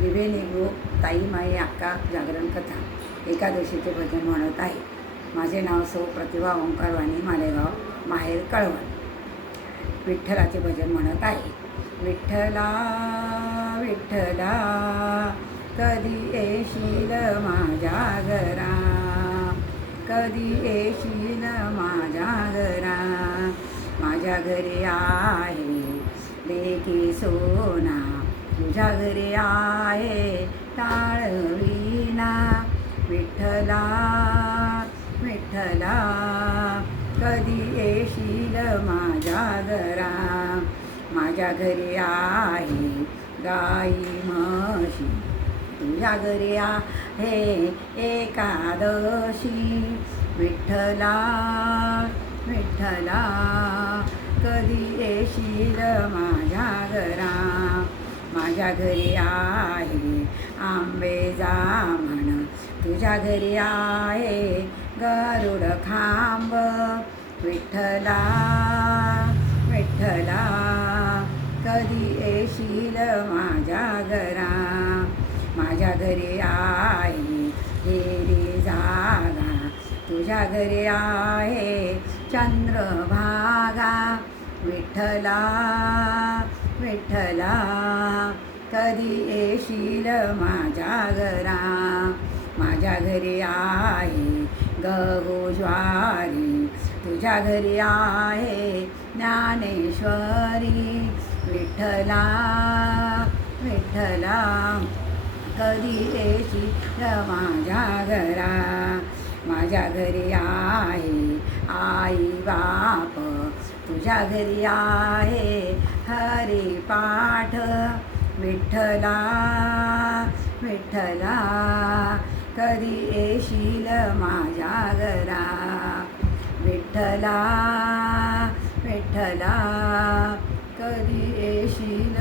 त्रिवेणी group ताई माई अक्का जागरण कथा एकादशीचे भजन म्हणत आहे. माझे नाव सौ प्रतिभा ओंकार वाणी, मालेगाव, माहेर कळवण. विठ्ठलाचे भजन म्हणत आहे. विठ्ठला विठ्ठला कधी येशील माझ्या घरा, कधी येशील माझ्या घरा. माझ्या घरी आहे लेकी सोना, तुझ्या घरी आहे टाळ विणा. विठ्ठला विठ्ठला कधी येशील माझ्या घरा. माझ्या घरी आहे गाई म्हशी, तुझ्या घरी आहे एकादशी. विठ्ठला विठ्ठला कधी येशील माझ्या घरा. माझ्या घरी आहे आंबे जामण, तुझ्या घरी आहे गरुड खांब. विठ्ठला विठ्ठला कधी येशील माझ्या घरा. माझ्या घरी आहे हिरी जागा, तुझ्या घरी आहे चंद्रभागा. विठ्ठला विठ्ठला कधी येशील माझ्या घरा. माझ्या घरी आहे गहू ज्वारी, तुझ्या घरी आहे ज्ञानेश्वरी. विठ्ठला विठ्ठला कधी येशील माझ्या घरा. माझ्या घरी आहे आई बाप, तुझ्या घरी आहे हरिपाठ. विठ्ठला विठ्ठला कधी येशील माझ्या घरा. विठ्ठला विठ्ठला कधी येशील